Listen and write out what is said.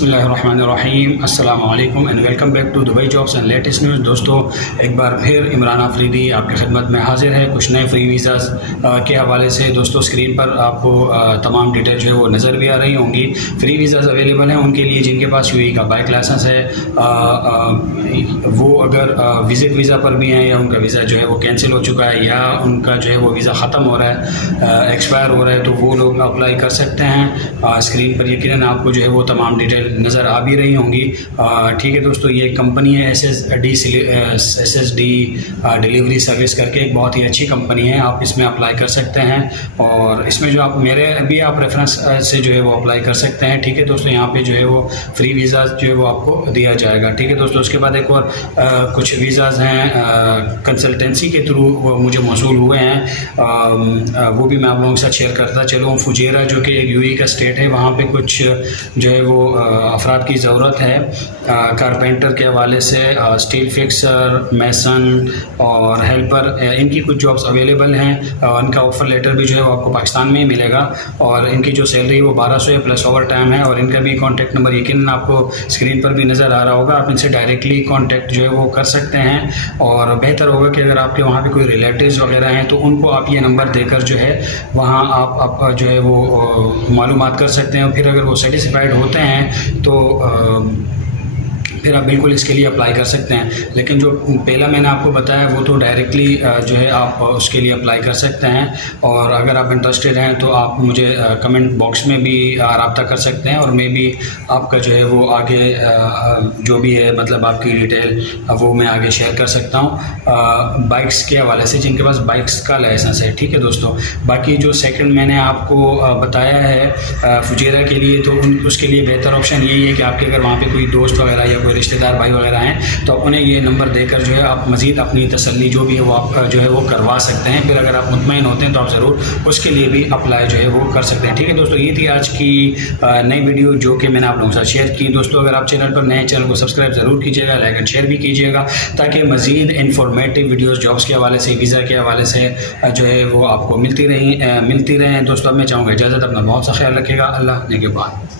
بسم اللہ الرحمن الرحیم، السلام علیکم and welcome back to Dubai jobs and latest news. دوستو ایک بار پھر عمران آفریدی آپ کی خدمت میں حاضر ہے کچھ نئے فری ویزاز کے حوالے سے۔ دوستو اسکرین پر آپ کو تمام ڈیٹیل جو ہے وہ نظر بھی آ رہی ہوں گی۔ فری ویزاز اویلیبل ہیں ان کے لیے جن کے پاس یو اے کا بائک لائسنس ہے، وہ اگر وزٹ ویزا پر بھی ہیں یا ان کا ویزا جو ہے وہ کینسل ہو چکا ہے یا ان کا جو ہے وہ ویزا ختم ہو رہا ہے، ایکسپائر ہو رہا ہے، تو وہ لوگ اپلائی کر سکتے ہیں۔ اسکرین پر یقیناً آپ کو جو ہے وہ تمام ڈیٹیل نظر آ بھی رہی ہوں گی۔ ٹھیک ہے دوستو، یہ کمپنی ہے S S D delivery service کر کے، ایک بہت ہی اچھی کمپنی ہے۔ آپ اس میں اپلائی کر سکتے ہیں اور اس میں جو آپ میرے بھی آپ ریفرنس سے جو ہے وہ اپلائی کر سکتے ہیں۔ ٹھیک ہے دوستو، یہاں پہ جو ہے وہ فری ویزاز جو ہے وہ آپ کو دیا جائے گا۔ ٹھیک ہے دوستو، اس کے بعد ایک اور کچھ ویزاز ہیں کنسلٹنسی کے تھرو وہ مجھے موصول ہوئے ہیں، وہ بھی میں آپ لوگوں کے ساتھ شیئر کرتا چلوں۔ فجیرہ جو کہ ایک یو اے کا اسٹیٹ ہے، وہاں پہ کچھ جو ہے وہ افراد کی ضرورت ہے کارپینٹر کے حوالے سے، اسٹیل فکسر، میسن اور ہیلپر، ان کی کچھ جابس اویلیبل ہیں۔ ان کا آفر لیٹر بھی جو ہے وہ آپ کو پاکستان میں ہی ملے گا اور ان کی جو سیلری وہ 1200 ہے پلس اوور ٹائم ہے، اور ان کا بھی کانٹیکٹ نمبر یقیناً آپ کو اسکرین پر بھی نظر آ رہا ہوگا۔ آپ ان سے ڈائریکٹلی کانٹیکٹ جو ہے وہ کر سکتے ہیں، اور بہتر ہوگا کہ اگر آپ کے وہاں پہ کوئی ریلیٹیوز وغیرہ ہیں تو ان کو آپ یہ نمبر دے کر جو ہے وہاں آپ جو ہے وہ معلومات کر سکتے ہیں، اور پھر اگر وہ سیٹسفائیڈ ہوتے ہیں تو پھر آپ بالکل اس کے لیے اپلائی کر سکتے ہیں۔ لیکن جو پہلا میں نے آپ کو بتایا وہ تو ڈائریکٹلی جو ہے آپ اس کے لیے اپلائی کر سکتے ہیں، اور اگر آپ انٹرسٹیڈ ہیں تو آپ مجھے کمنٹ باکس میں بھی رابطہ کر سکتے ہیں، اور میں بھی آپ کا جو ہے وہ آگے جو بھی ہے مطلب آپ کی ڈیٹیل وہ میں آگے شیئر کر سکتا ہوں بائکس کے حوالے سے، جن کے پاس بائکس کا لائسنس ہے۔ ٹھیک ہے دوستو، باقی جو سیکنڈ میں نے آپ کو بتایا ہے فجیرہ کے لیے، تو اس کے لیے بہتر آپشن یہی ہے کہ آپ کے اگر وہاں پہ کوئی دوست وغیرہ یا رشتہ دار بھائی وغیرہ ہیں تو انہیں یہ نمبر دے کر جو ہے آپ مزید اپنی تسلی جو بھی ہے وہ آپ جو ہے وہ کروا سکتے ہیں۔ پھر اگر آپ مطمئن ہوتے ہیں تو آپ ضرور اس کے لیے بھی اپلائی جو ہے وہ کر سکتے ہیں۔ ٹھیک ہے دوستو، یہ تھی آج کی نئی ویڈیو جو کہ میں نے آپ لوگوں کے ساتھ شیئر کی۔ دوستو اگر آپ چینل پر نئے، چینل کو سبسکرائب ضرور کیجیے گا، لائک اینڈ شیئر بھی کیجیے گا، تاکہ مزید انفارمیٹیو ویڈیوز جابس کے حوالے سے، ویزا کے حوالے سے جو ہے وہ آپ کو ملتی رہیں۔ دوستو اب میں چاہوں گا اجازت، اپنا بہت سا خیال رکھیے گا۔ اللہ نے کے بعد